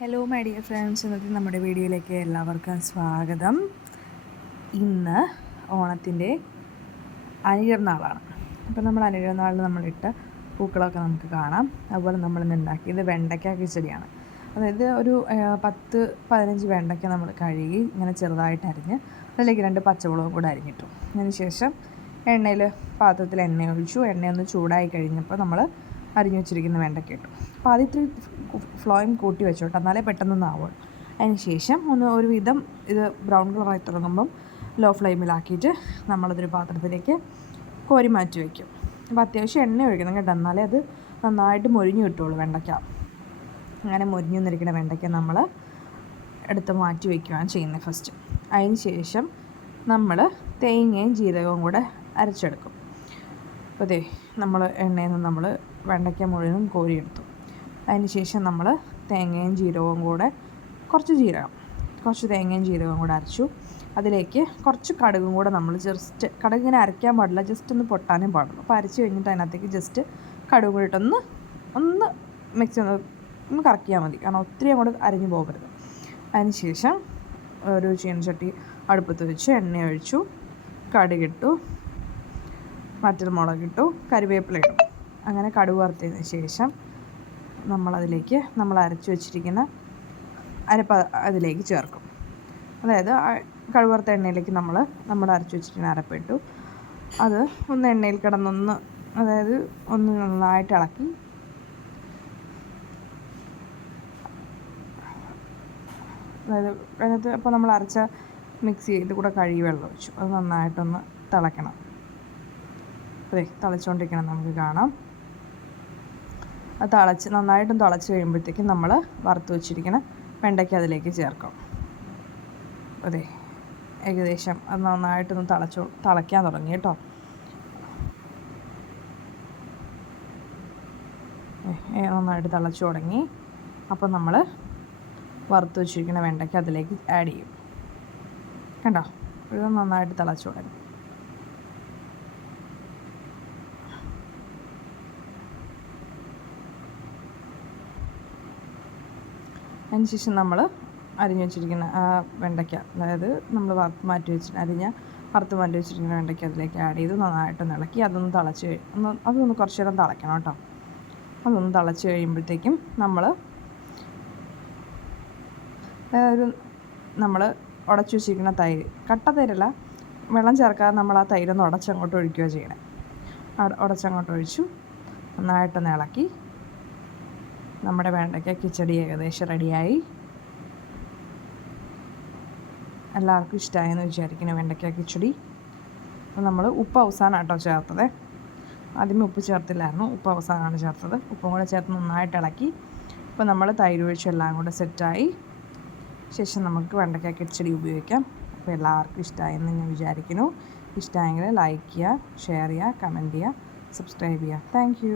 Hello my dear friends ഇന്നത്തെ നമ്മുടെ വീഡിയോയിലേക്ക് എല്ലാവർക്കും സ്വാഗതം. ഇന്ന് ഓണത്തിന്റെ അനിഴനാളാണ്. അപ്പോൾ നമ്മൾ അനിഴനാളിൽ നമ്മളിട്ട പൂക്കളൊക്കെ നമുക്ക് കാണാം. അതുപോലെ നമ്മളിന്ന് ഉണ്ടാക്കിയത് വെണ്ടയ്ക്ക കിച്ചടിയാണ്. അതായത് ഒരു പത്ത് പതിനഞ്ച് വെണ്ടയ്ക്ക നമ്മൾ കഴുകി ഇങ്ങനെ ചെറുതായിട്ട് അരിഞ്ഞ് അതിലേക്ക് രണ്ട് പച്ചമുളകും കൂടെ അരിഞ്ഞിട്ടു. അതിനുശേഷം എണ്ണയിൽ പാത്രത്തിൽ എണ്ണ ഒഴിച്ചു. എണ്ണയൊന്ന് ചൂടായി കഴിഞ്ഞപ്പോൾ നമ്മൾ അരിഞ്ഞു വെച്ചിരിക്കുന്ന വെണ്ടയ്ക്ക ഇട്ടു. അപ്പോൾ ആദ്യം ഇത്തിരി ഫ്ലോയും കൂട്ടി വെച്ചോട്ടെ എന്നാലേ പെട്ടെന്നൊന്നും ആവുള്ളൂ അതിന് ശേഷം ഒന്ന് ഒരുവിധം ഇത് ബ്രൗൺ കളറായി തുടങ്ങുമ്പം ലോ ഫ്ലെയിമിലാക്കിയിട്ട് നമ്മളതൊരു പാത്രത്തിലേക്ക് കോരി മാറ്റി വയ്ക്കും അപ്പോൾ അത്യാവശ്യം എണ്ണ ഒഴിക്കണം കേട്ടോ എന്നാലേ അത് നന്നായിട്ട് മൊരിഞ്ഞു കിട്ടുള്ളൂ വെണ്ടയ്ക്ക. അങ്ങനെ മൊരിഞ്ഞു നിന്നിരിക്കുന്ന വെണ്ടയ്ക്ക നമ്മൾ എടുത്ത് മാറ്റി വയ്ക്കുകയാണ് ചെയ്യുന്നത് ഫസ്റ്റ് അതിന് ശേഷം നമ്മൾ തേങ്ങയും ജീരകവും കൂടെ അരച്ചെടുക്കും. അപ്പോൾ ദേ നമ്മൾ എണ്ണയിൽ നിന്ന് നമ്മൾ വെണ്ടയ്ക്ക മുഴുവനും കോരിയെടുത്തു. അതിന് ശേഷം നമ്മൾ തേങ്ങയും ജീരകവും കൂടെ കുറച്ച് ജീരകം കുറച്ച് തേങ്ങയും ജീരകവും കൂടെ അരച്ചു. അതിലേക്ക് കുറച്ച് കടുകും കൂടെ നമ്മൾ ജസ്റ്റ് കടുക് ഇങ്ങനെ അരയ്ക്കാൻ പാടില്ല ജസ്റ്റ് ഒന്ന് പൊട്ടാനും പാടുള്ളൂ. അപ്പോൾ അരച്ച് കഴിഞ്ഞിട്ട് അതിനകത്തേക്ക് ജസ്റ്റ് കടുക് കൂടി ഇട്ടൊന്ന് ഒന്ന് മിക്സ് ഒന്ന് ഒന്ന് കറക്കിയാൽ മതി. കാരണം ഒത്തിരി അങ്ങോട്ട് അരിഞ്ഞു പോകരുത്. അതിന് ശേഷം ഒരു ചീനച്ചട്ടി അടുപ്പത്ത് വെച്ച് എണ്ണ ഒഴിച്ചു കടുകിട്ടു മറ്റൊരു മുളകിട്ടു കറിവേപ്പില ഇട്ടു. അങ്ങനെ കടുക് വറുത്തതിന് ശേഷം നമ്മളതിലേക്ക് നമ്മൾ അരച്ചു വെച്ചിരിക്കുന്ന അരപ്പ അതിലേക്ക് ചേർക്കും. അതായത് കടുക് വറുത്ത എണ്ണയിലേക്ക് നമ്മൾ നമ്മൾ അരച്ച് വെച്ചിരിക്കുന്ന അരപ്പിട്ടു അത് ഒന്ന് എണ്ണയിൽ കിടന്നൊന്ന് അതായത് ഒന്ന് നന്നായിട്ട് ഇളക്കി അതായത് അതിനകത്ത് അപ്പോൾ നമ്മൾ അരച്ച മിക്സി ചെയ്ത് കൂടെ കഴുകി വെള്ളം ഒഴിച്ചു. അത് നന്നായിട്ടൊന്ന് തിളയ്ക്കണം. അതെ തിളച്ചുകൊണ്ടിരിക്കണം നമുക്ക് കാണാം. അത് തിളച്ച് നന്നായിട്ടും തിളച്ച് കഴിയുമ്പോഴത്തേക്കും നമ്മൾ വറുത്ത് വെച്ചിരിക്കുന്ന വെണ്ടയ്ക്ക അതിലേക്ക് ചേർക്കാം. അതെ ഏകദേശം അത് നന്നായിട്ടൊന്ന് തിളച്ചു തിളയ്ക്കാൻ തുടങ്ങി കേട്ടോ. നന്നായിട്ട് തിളച്ചു തുടങ്ങി. അപ്പോൾ നമ്മൾ വറുത്ത് വെച്ചിരിക്കുന്ന വെണ്ടയ്ക്ക അതിലേക്ക് ആഡ് ചെയ്യും. കണ്ടോ? ഇത് നന്നായിട്ട് തിളച്ചു തുടങ്ങി. അതിനുശേഷം നമ്മൾ അരിഞ്ഞു വെച്ചിരിക്കുന്ന ആ വെണ്ടയ്ക്ക അതായത് നമ്മൾ വറുത്ത് മാറ്റി വെച്ച് അരിഞ്ഞ വറുത്ത് മാറ്റി വെച്ചിരിക്കുന്ന വെണ്ടയ്ക്ക അതിലേക്ക് ആഡ് ചെയ്ത് നന്നായിട്ട് ഇളക്കി അതൊന്ന് തിളച്ച് ഒന്ന് അതൊന്ന് കുറച്ച് നേരം തിളയ്ക്കണം കേട്ടോ. അതൊന്ന് തിളച്ച് കഴിയുമ്പോഴത്തേക്കും നമ്മൾ ഒരു നമ്മൾ ഉടച്ചു വെച്ചിരിക്കുന്ന തൈര് കട്ട തൈരല്ല വെള്ളം ചേർക്കാതെ നമ്മൾ ആ തൈരൊന്ന് ഉടച്ചങ്ങോട്ട് ഒഴിക്കുകയോ ചെയ്യണേ. ഉടച്ചങ്ങോട്ട് ഒഴിച്ചു നന്നായിട്ടൊന്ന് ഇളക്കി നമ്മുടെ വെണ്ടയ്ക്ക കിച്ചടി ഏകദേശം റെഡിയായി. എല്ലാവർക്കും ഇഷ്ടമായെന്ന് വിചാരിക്കുന്നു വെണ്ടയ്ക്ക കിച്ചടി. അപ്പോൾ നമ്മൾ ഉപ്പ് അവസാനം കേട്ടോ ചേർത്തത്. ആദ്യമേ ഉപ്പ് ചേർത്തില്ലായിരുന്നു ഉപ്പ് അവസാനമാണ് ചേർത്തത്. ഉപ്പും കൂടെ ചേർത്ത് നന്നായിട്ട് ഇളക്കി. ഇപ്പോൾ നമ്മൾ തൈര് ഒഴിച്ച് എല്ലാം കൂടെ സെറ്റായി. ശേഷം നമുക്ക് വെണ്ടയ്ക്ക കിച്ചടി ഉപയോഗിക്കാം. അപ്പോൾ എല്ലാവർക്കും ഇഷ്ടമായെന്ന് ഞാൻ വിചാരിക്കുന്നു. ഇഷ്ടമായെങ്കിൽ ലൈക്ക് ചെയ്യുക ഷെയർ ചെയ്യുക കമന്റ് ചെയ്യുക സബ്സ്ക്രൈബ് ചെയ്യുക. താങ്ക്